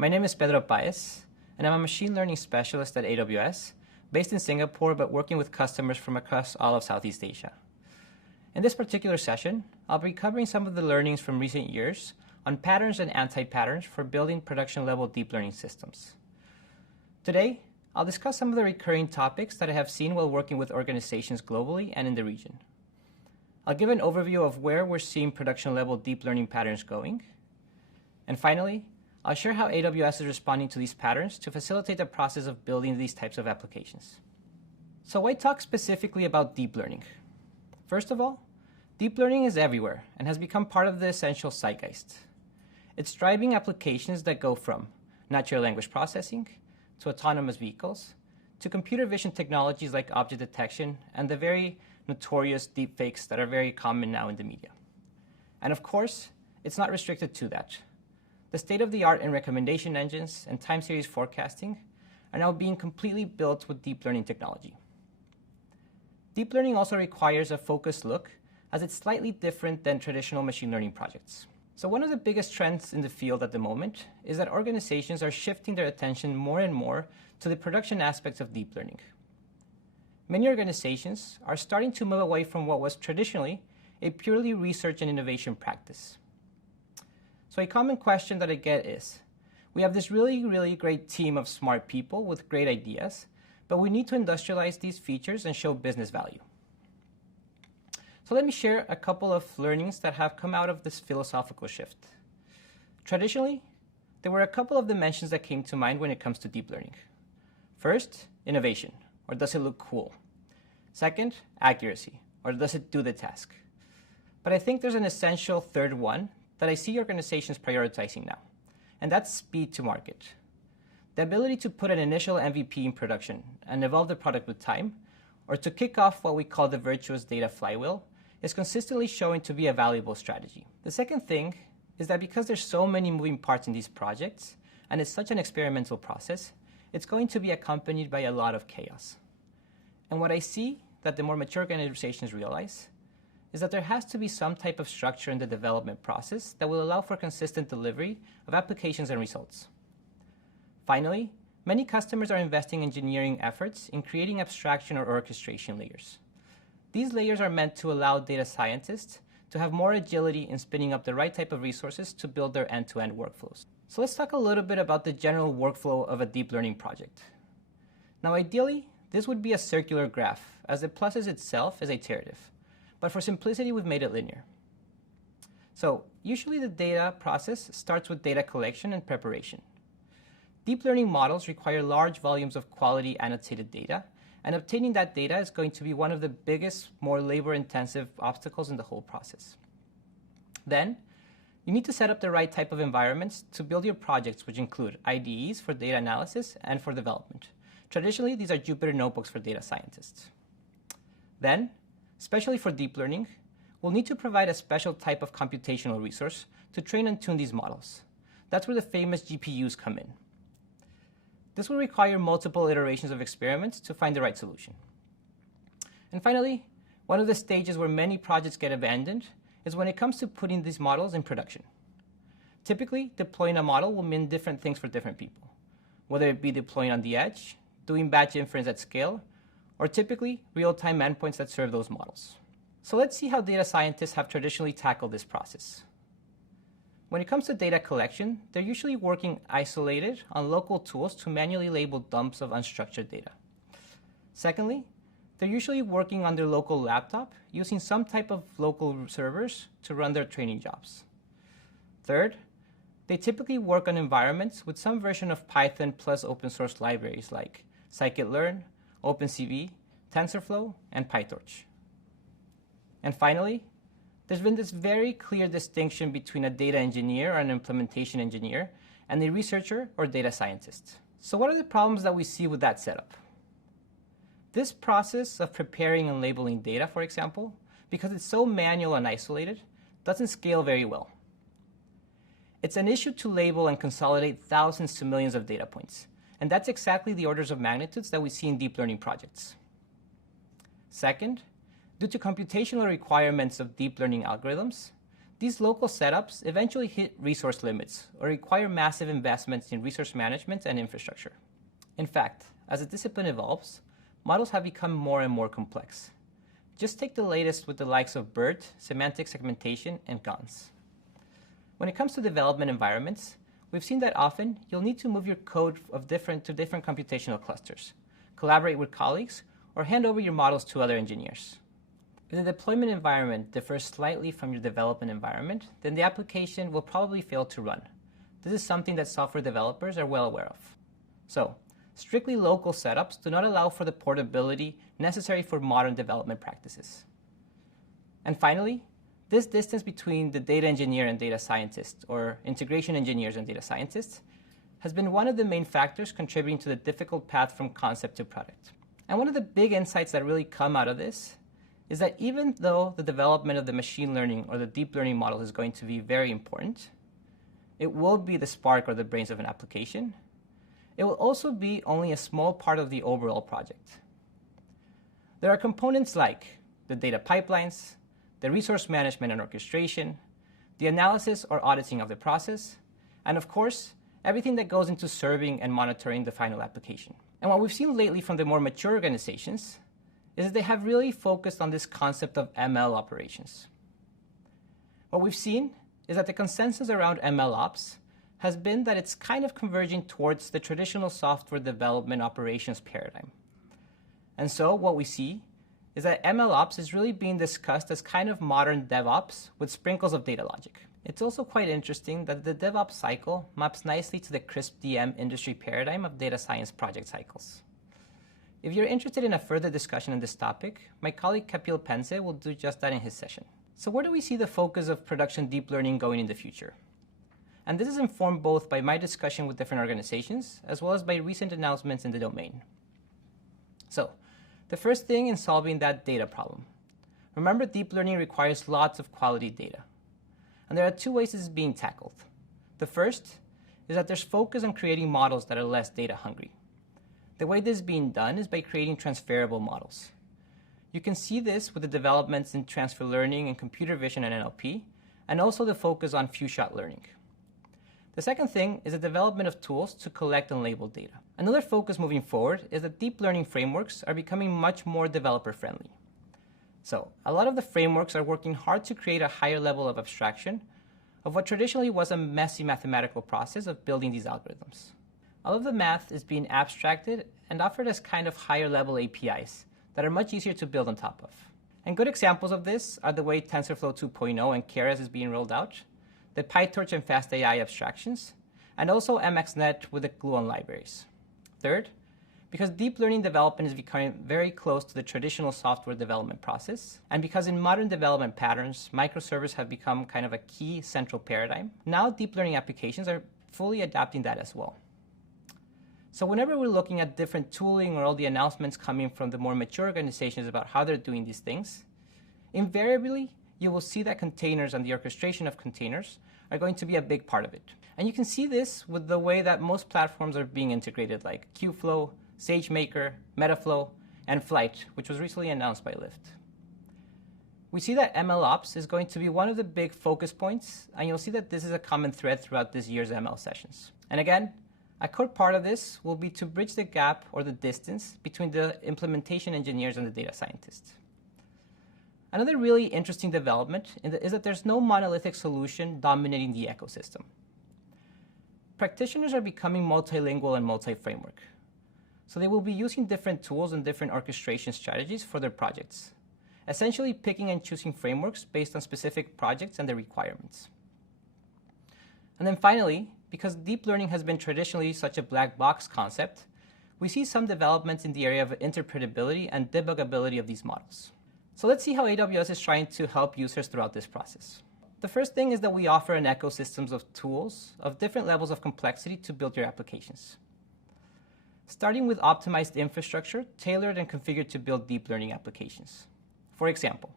My name is Pedro Paez, and I'm a machine learning specialist at AWS, based in Singapore but working with customers from across all of Southeast Asia. In this particular session, I'll be covering some of the learnings from recent years on patterns and anti-patterns for building production-level deep learning systems. Today, I'll discuss some of the recurring topics that I have seen while working with organizations globally and in the region. I'll give an overview of where we're seeing production-level deep learning patterns going. And finally, I'll share how AWS is responding to these patterns to facilitate the process of building these types of applications. So why talk specifically about deep learning? First of all, deep learning is everywhere and has become part of the essential zeitgeist. It's driving applications that go from natural language processing to autonomous vehicles to computer vision technologies like object detection and the very notorious deepfakes that are very common now in the media. And of course, it's not restricted to that. The state-of-the-art in recommendation engines and time series forecasting are now being completely built with deep learning technology. Deep learning also requires a focused look, as it's slightly different than traditional machine learning projects. So one of the biggest trends in the field at the moment is that organizations are shifting their attention more and more to the production aspects of deep learning. Many organizations are starting to move away from what was traditionally a purely research and innovation practice. So a common question that I get is, we have this really great team of smart people with great ideas, but we need to industrialize these features and show business value. So let me share a couple of learnings that have come out of this philosophical shift. Traditionally, there were a couple of dimensions that came to mind when it comes to deep learning. First, innovation, or does it look cool? Second, accuracy, or does it do the task? But I think there's an essential third one that I see organizations prioritizing now, and that's speed to market. The ability to put an initial MVP in production and evolve the product with time, or to kick off what we call the virtuous data flywheel, is consistently showing to be a valuable strategy. The second thing is that because there's so many moving parts in these projects, and it's such an experimental process, it's going to be accompanied by a lot of chaos. And what I see that the more mature organizations realize is that there has to be some type of structure in the development process that will allow for consistent delivery of applications and results. Finally, many customers are investing engineering efforts in creating abstraction or orchestration layers. These layers are meant to allow data scientists to have more agility in spinning up the right type of resources to build their end-to-end workflows. So let's talk a little bit about the general workflow of a deep learning project. Now, ideally, this would be a circular graph, as the process itself is iterative. But for simplicity, we've made it linear. So usually the data process starts with data collection and preparation. Deep learning models require large volumes of quality annotated data, and obtaining that data is going to be one of the biggest, more labor-intensive obstacles in the whole process. Then, you need to set up the right type of environments to build your projects, which include IDEs for data analysis and for development. Traditionally, these are Jupyter notebooks for data scientists. Then, especially for deep learning, we'll need to provide a special type of computational resource to train and tune these models. That's where the famous GPUs come in. This will require multiple iterations of experiments to find the right solution. And finally, one of the stages where many projects get abandoned is when it comes to putting these models in production. Typically, deploying a model will mean different things for different people, whether it be deploying on the edge, doing batch inference at scale, or typically real-time endpoints that serve those models. So let's see how data scientists have traditionally tackled this process. When it comes to data collection, they're usually working isolated on local tools to manually label dumps of unstructured data. Secondly, they're usually working on their local laptop using some type of local servers to run their training jobs. Third, they typically work on environments with some version of Python plus open source libraries like scikit-learn, OpenCV, TensorFlow, and PyTorch. And finally, there's been this very clear distinction between a data engineer or an implementation engineer and a researcher or data scientist. So what are the problems that we see with that setup? This process of preparing and labeling data, for example, because it's so manual and isolated, doesn't scale very well. It's an issue to label and consolidate thousands to millions of data points, and that's exactly the orders of magnitudes that we see in deep learning projects. Second, due to computational requirements of deep learning algorithms, These local setups eventually hit resource limits or require massive investments in resource management and infrastructure. In fact, as the discipline evolves, models have become more and more complex. Just take the latest with the likes of BERT, semantic segmentation, and GANs. When it comes to development environments, we've seen that often you'll need to move your code to different computational clusters, collaborate with colleagues, or hand over your models to other engineers. If the deployment environment differs slightly from your development environment, then the application will probably fail to run. This is something that software developers are well aware of. So, strictly local setups do not allow for the portability necessary for modern development practices. And finally, this distance between the data engineer and data scientist, or integration engineers and data scientists, has been one of the main factors contributing to the difficult path from concept to product. And one of the big insights that really come out of this is that even though the development of the machine learning or the deep learning model is going to be very important, it will be the spark or the brains of an application, it will also be only a small part of the overall project. There are components like the data pipelines, the resource management and orchestration, the analysis or auditing of the process, and of course, everything that goes into serving and monitoring the final application. And what we've seen lately from the more mature organizations is that they have really focused on this concept of ML operations. What we've seen is that the consensus around ML ops has been that it's kind of converging towards the traditional software development operations paradigm. And so what we see is that ML ops is really being discussed as kind of modern DevOps with sprinkles of data logic. It's also quite interesting that the DevOps cycle maps nicely to the crisp DM industry paradigm of data science project cycles. If you're interested in a further discussion on this topic, my colleague Kapil Pense will do just that in his session. So where do we see the focus of production deep learning going in the future? And this is informed both by my discussion with different organizations, as well as by recent announcements in the domain. So, the first thing in solving that data problem. Remember, deep learning requires lots of quality data. And there are two ways this is being tackled. The first is that there's focus on creating models that are less data hungry. The way this is being done is by creating transferable models. You can see this with the developments in transfer learning and computer vision and NLP, and also the focus on few-shot learning. The second thing is the development of tools to collect and label data. Another focus moving forward is that deep learning frameworks are becoming much more developer-friendly. So, a lot of the frameworks are working hard to create a higher level of abstraction of what traditionally was a messy mathematical process of building these algorithms. All of the math is being abstracted and offered as kind of higher level APIs that are much easier to build on top of. And good examples of this are the way TensorFlow 2.0 and Keras is being rolled out, the PyTorch and FastAI abstractions, and also MXNet with the Gluon libraries. Third, because deep learning development is becoming very close to the traditional software development process, and because in modern development patterns, microservices have become kind of a key central paradigm, now deep learning applications are fully adapting that as well. So whenever we're looking at different tooling or all the announcements coming from the more mature organizations about how they're doing these things, invariably, you will see that containers and the orchestration of containers are going to be a big part of it. And you can see this with the way that most platforms are being integrated, like Kubeflow, SageMaker, Metaflow, and Flight, which was recently announced by Lyft. We see that MLOps is going to be one of the big focus points, and you'll see that this is a common thread throughout this year's ML sessions. And again, a core part of this will be to bridge the gap or the distance between the implementation engineers and the data scientists. Another really interesting development is that there's no monolithic solution dominating the ecosystem. Practitioners are becoming multilingual and multi-framework. So they will be using different tools and different orchestration strategies for their projects, essentially picking and choosing frameworks based on specific projects and their requirements. And then finally, because deep learning has been traditionally such a black box concept, we see some developments in the area of interpretability and debuggability of these models. So let's see how AWS is trying to help users throughout this process. The first thing is that we offer an ecosystem of tools of different levels of complexity to build your applications. Starting with optimized infrastructure tailored and configured to build deep learning applications. For example,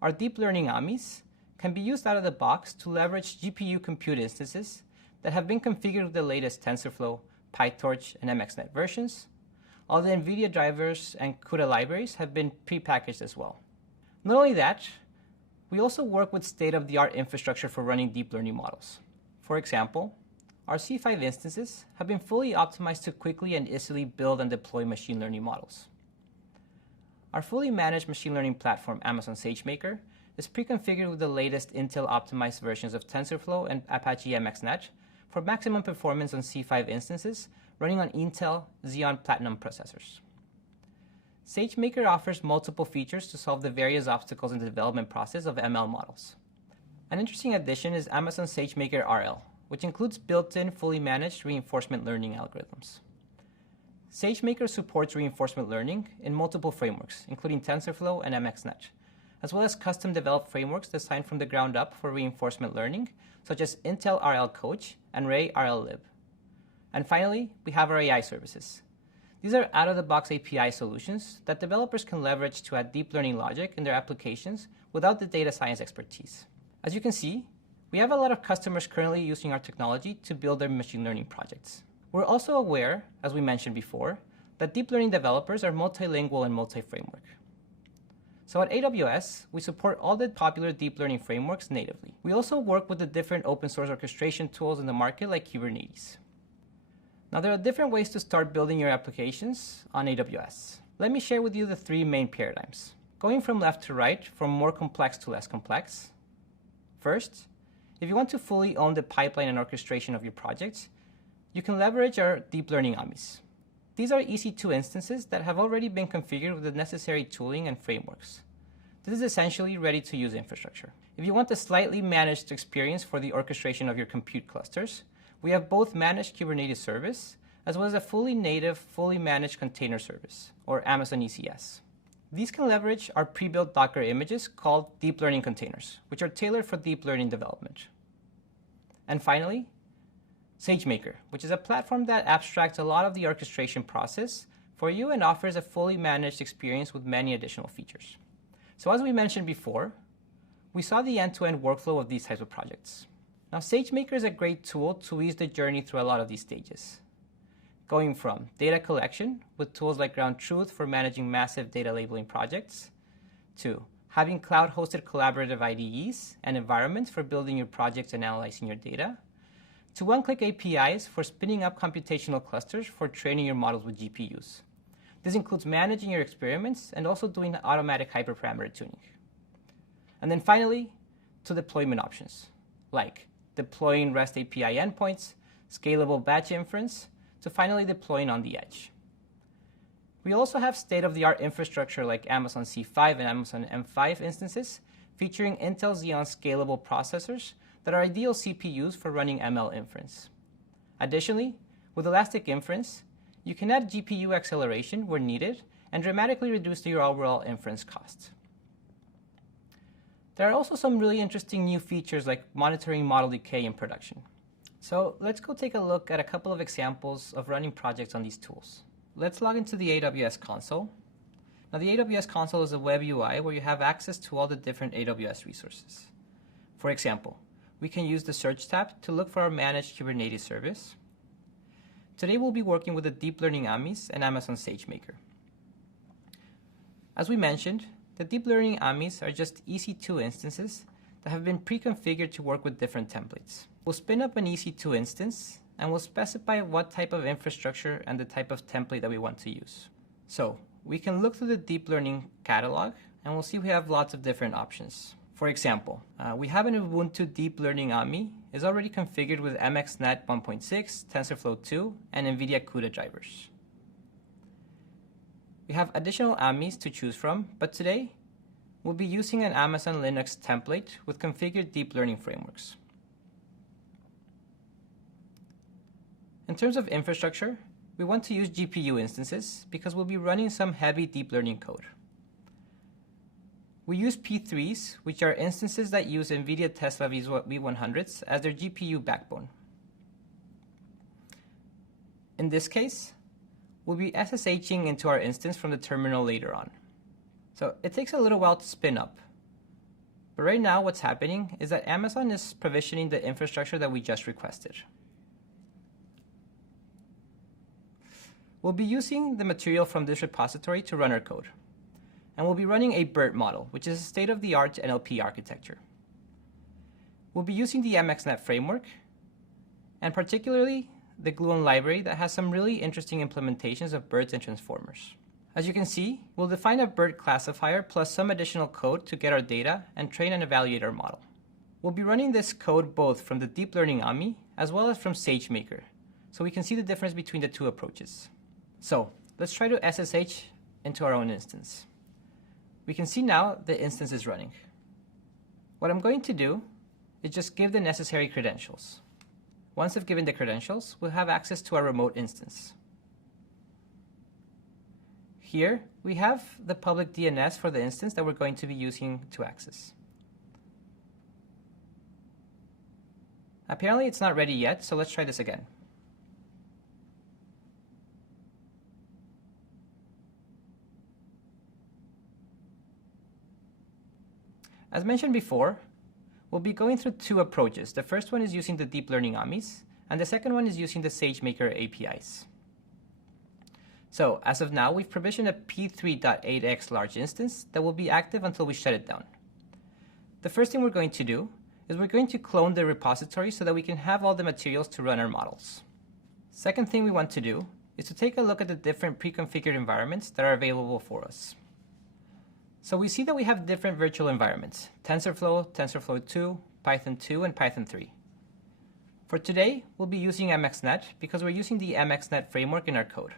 our deep learning AMIs can be used out of the box to leverage GPU compute instances that have been configured with the latest TensorFlow, PyTorch, and MXNet versions. All the NVIDIA drivers and CUDA libraries have been prepackaged as well. Not only that, We also work with state-of-the-art infrastructure for running deep learning models. For example, our C5 instances have been fully optimized to quickly and easily build and deploy machine learning models. Our fully managed machine learning platform, Amazon SageMaker, is pre-configured with the latest Intel-optimized versions of TensorFlow and Apache MXNet for maximum performance on C5 instances running on Intel Xeon Platinum processors. SageMaker offers multiple features to solve the various obstacles in the development process of ML models. An interesting addition is Amazon SageMaker RL, which includes built-in, fully managed reinforcement learning algorithms. SageMaker supports reinforcement learning in multiple frameworks, including TensorFlow and MXNet, as well as custom-developed frameworks designed from the ground up for reinforcement learning, such as Intel RL Coach and Ray RL Lib. And finally, we have our AI services. These are out-of-the-box API solutions that developers can leverage to add deep learning logic in their applications without the data science expertise. As you can see, we have a lot of customers currently using our technology to build their machine learning projects. We're also aware, as we mentioned before, that deep learning developers are multilingual and multi-framework. So at AWS, we support all the popular deep learning frameworks natively. We also work with the different open source orchestration tools in the market like Kubernetes. Now, there are different ways to start building your applications on AWS. Let me share with you the three main paradigms, going from left to right, from more complex to less complex. First, if you want to fully own the pipeline and orchestration of your projects, you can leverage our deep learning AMIs. These are EC2 instances that have already been configured with the necessary tooling and frameworks. This is essentially ready-to-use infrastructure. If you want a slightly managed experience for the orchestration of your compute clusters, we have both managed Kubernetes service as well as a fully native, fully managed container service, or Amazon ECS. These can leverage our pre-built Docker images called deep learning containers, which are tailored for deep learning development. And finally, SageMaker, which is a platform that abstracts a lot of the orchestration process for you and offers a fully managed experience with many additional features. So as we mentioned before, we saw the end-to-end workflow of these types of projects. Now, SageMaker is a great tool to ease the journey through a lot of these stages, going from data collection with tools like Ground Truth for managing massive data labeling projects, to having cloud-hosted collaborative IDEs and environments for building your projects and analyzing your data, to one-click APIs for spinning up computational clusters for training your models with GPUs. This includes managing your experiments and also doing automatic hyperparameter tuning. And then finally, to deployment options, like deploying REST API endpoints, scalable batch inference, to finally deploying on the edge. We also have state-of-the-art infrastructure like Amazon C5 and Amazon M5 instances featuring Intel Xeon scalable processors that are ideal CPUs for running ML inference. Additionally, with elastic inference, you can add GPU acceleration where needed and dramatically reduce your overall inference costs. There are also some really interesting new features like monitoring model decay in production. So let's go take a look at a couple of examples of running projects on these tools. Let's log into the AWS Console. Now, the AWS Console is a web UI where you have access to all the different AWS resources. For example, we can use the Search tab to look for our managed Kubernetes service. Today, we'll be working with the Deep Learning AMIs and Amazon SageMaker. As we mentioned, the Deep Learning AMIs are just EC2 instances that have been pre-configured to work with different templates. We'll spin up an EC2 instance, and we'll specify what type of infrastructure and the type of template that we want to use. So we can look through the Deep Learning catalog, and we'll see we have lots of different options. For example, we have an Ubuntu Deep Learning AMI is already configured with MXNet 1.6, TensorFlow 2, and NVIDIA CUDA drivers. We have additional AMIs to choose from, but today we'll be using an Amazon Linux template with configured deep learning frameworks. In terms of infrastructure, we want to use GPU instances because we'll be running some heavy deep learning code. We use P3s, which are instances that use NVIDIA Tesla V100s as their GPU backbone. In this case, we'll be SSHing into our instance from the terminal later on. So it takes a little while to spin up. But right now what's happening is that Amazon is provisioning the infrastructure that we just requested. We'll be using the material from this repository to run our code. and we'll be running a BERT model, which is a state-of-the-art NLP architecture. We'll be using the MXNet framework, and particularly the Gluon library that has some really interesting implementations of BERTs and transformers. As you can see, we'll define a BERT classifier plus some additional code to get our data and train and evaluate our model. We'll be running this code both from the Deep Learning AMI as well as from SageMaker, so we can see the difference between the two approaches. So let's try to SSH into our own instance. We can see now the instance is running. What I'm going to do is just give the necessary credentials. Once I've given the credentials, we'll have access to our remote instance. Here, we have the public DNS for the instance that we're going to be using to access. Apparently, it's not ready yet, so let's try this again. As mentioned before, we'll be going through two approaches. The first one is using the deep learning AMIs, and the second one is using the SageMaker APIs. So as of now, we've provisioned a P3.8x large instance that will be active until we shut it down. The first thing we're going to do is we're going to clone the repository so that we can have all the materials to run our models. Second thing we want to do is to take a look at the different pre-configured environments that are available for us. So we see that we have different virtual environments: TensorFlow, TensorFlow 2, Python 2, and Python 3. For today, we'll be using MXNet because we're using the MXNet framework in our code.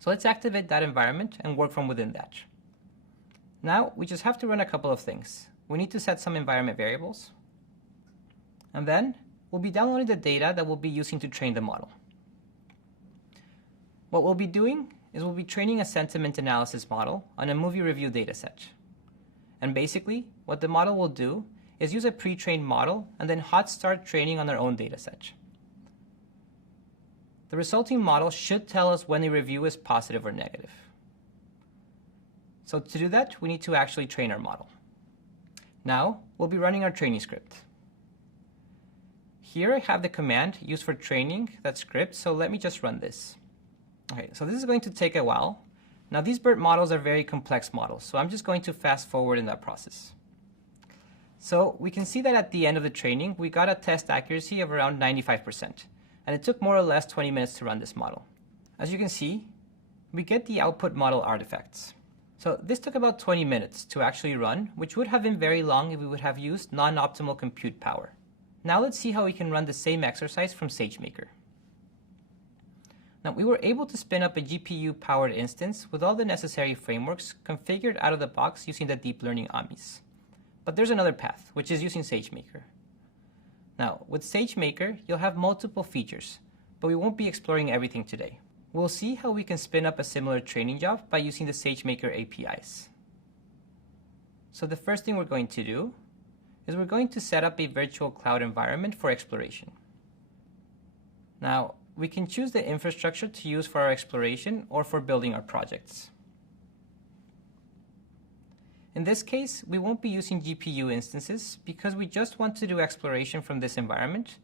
So let's activate that environment and work from within that. Now, we just have to run a couple of things. We need to set some environment variables, and then we'll be downloading the data that we'll be using to train the model. What we'll be doing is we'll be training a sentiment analysis model on a movie review dataset. And basically, what the model will do is use a pre-trained model and then hot start training on our own dataset. The resulting model should tell us when a review is positive or negative. So to do that, we need to actually train our model. Now, we'll be running our training script. Here I have the command used for training that script, so let me just run this. Okay, so this is going to take a while. Now these BERT models are very complex models, so I'm just going to fast forward in that process. So we can see that at the end of the training, we got a test accuracy of around 95%, and it took more or less 20 minutes to run this model. As you can see, we get the output model artifacts. So this took about 20 minutes to actually run, which would have been very long if we would have used non-optimal compute power. Now let's see how we can run the same exercise from SageMaker. Now, we were able to spin up a GPU-powered instance with all the necessary frameworks configured out of the box using the deep learning AMIs. But there's another path, which is using SageMaker. Now, with SageMaker, you'll have multiple features, but we won't be exploring everything today. We'll see how we can spin up a similar training job by using the SageMaker APIs. So the first thing we're going to do is we're going to set up a virtual cloud environment for exploration. Now, we can choose the infrastructure to use for our exploration or for building our projects. In this case, we won't be using GPU instances because we just want to do exploration from this environment,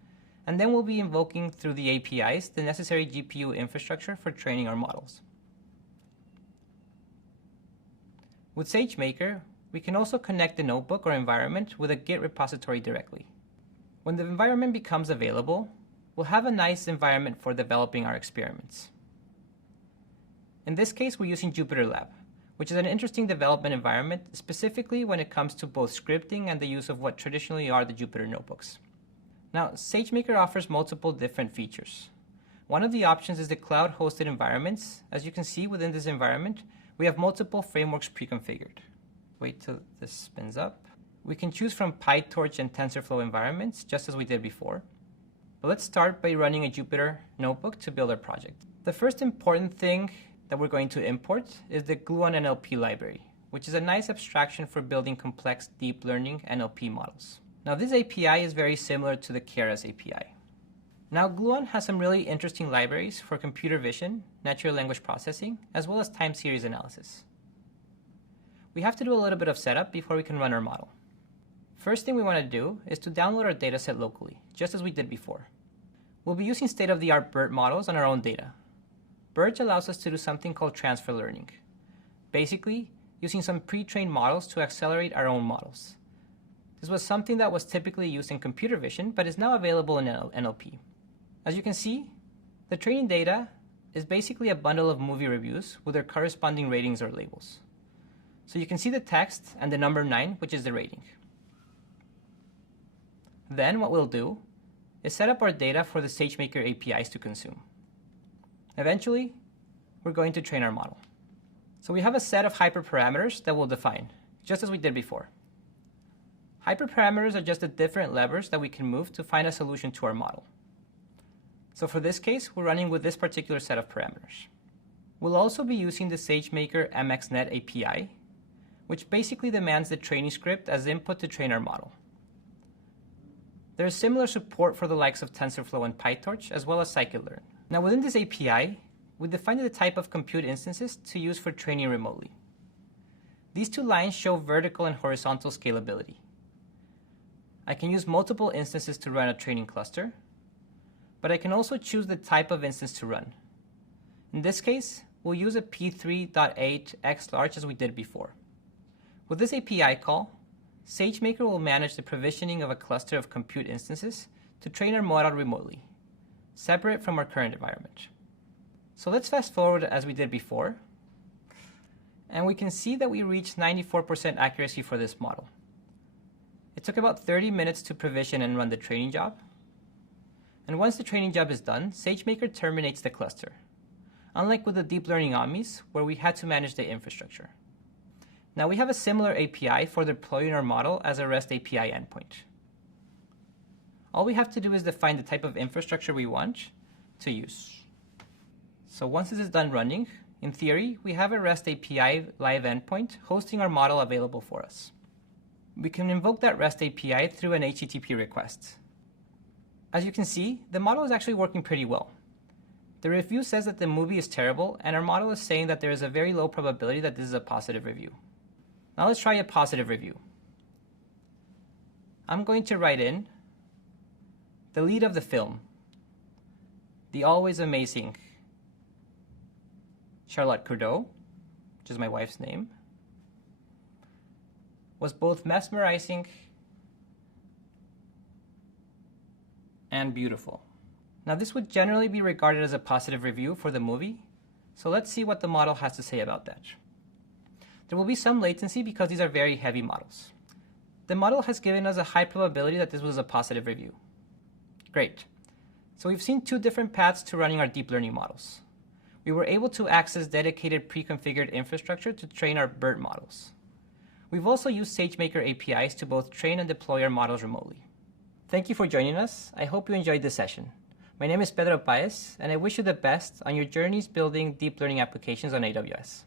and then we'll be invoking through the APIs the necessary GPU infrastructure for training our models. With SageMaker, we can also connect the notebook or environment with a Git repository directly. When the environment becomes available, we'll have a nice environment for developing our experiments. In this case, we're using JupyterLab, which is an interesting development environment, specifically when it comes to both scripting and the use of what traditionally are the Jupyter notebooks. Now, SageMaker offers multiple different features. One of the options is the cloud-hosted environments. As you can see within this environment, we have multiple frameworks pre-configured. Wait till this spins up. We can choose from PyTorch and TensorFlow environments, just as we did before. But let's start by running a Jupyter notebook to build our project. The first important thing that we're going to import is the Gluon NLP library, which is a nice abstraction for building complex deep learning NLP models. Now this API is very similar to the Keras API. Now Gluon has some really interesting libraries for computer vision, natural language processing, as well as time series analysis. We have to do a little bit of setup before we can run our model. First thing we want to do is to download our dataset locally, just as we did before. We'll be using state-of-the-art BERT models on our own data. BERT allows us to do something called transfer learning. Basically, using some pre-trained models to accelerate our own models. This was something that was typically used in computer vision, but is now available in NLP. As you can see, the training data is basically a bundle of movie reviews with their corresponding ratings or labels. So you can see the text and the number 9, which is the rating. Then what we'll do is set up our data for the SageMaker APIs to consume. Eventually, we're going to train our model. So we have a set of hyperparameters that we'll define, just as we did before. Hyperparameters are just the different levers that we can move to find a solution to our model. So for this case, we're running with this particular set of parameters. We'll also be using the SageMaker MXNet API, which basically demands the training script as input to train our model. There is similar support for the likes of TensorFlow and PyTorch, as well as scikit-learn. Now within this API, we defined the type of compute instances to use for training remotely. These two lines show vertical and horizontal scalability. I can use multiple instances to run a training cluster, but I can also choose the type of instance to run. In this case, we'll use a P3.8 XLarge as we did before. With this API call, SageMaker will manage the provisioning of a cluster of compute instances to train our model remotely, separate from our current environment. So let's fast forward as we did before, and we can see that we reached 94% accuracy for this model. It took about 30 minutes to provision and run the training job. And once the training job is done, SageMaker terminates the cluster, unlike with the deep learning omnis, where we had to manage the infrastructure. Now we have a similar API for deploying our model as a REST API endpoint. All we have to do is define the type of infrastructure we want to use. So once this is done running, in theory, we have a REST API live endpoint hosting our model available for us. We can invoke that REST API through an HTTP request. As you can see, the model is actually working pretty well. The review says that the movie is terrible, and our model is saying that there is a very low probability that this is a positive review. Now let's try a positive review. I'm going to write in the lead of the film, the always amazing Charlotte Courdeau, which is my wife's name, was both mesmerizing and beautiful. Now this would generally be regarded as a positive review for the movie, so let's see what the model has to say about that. There will be some latency because these are very heavy models. The model has given us a high probability that this was a positive review. Great. So we've seen two different paths to running our deep learning models. We were able to access dedicated pre-configured infrastructure to train our BERT models. We've also used SageMaker APIs to both train and deploy our models remotely. Thank you for joining us. I hope you enjoyed this session. My name is Pedro Paez, and I wish you the best on your journeys building deep learning applications on AWS.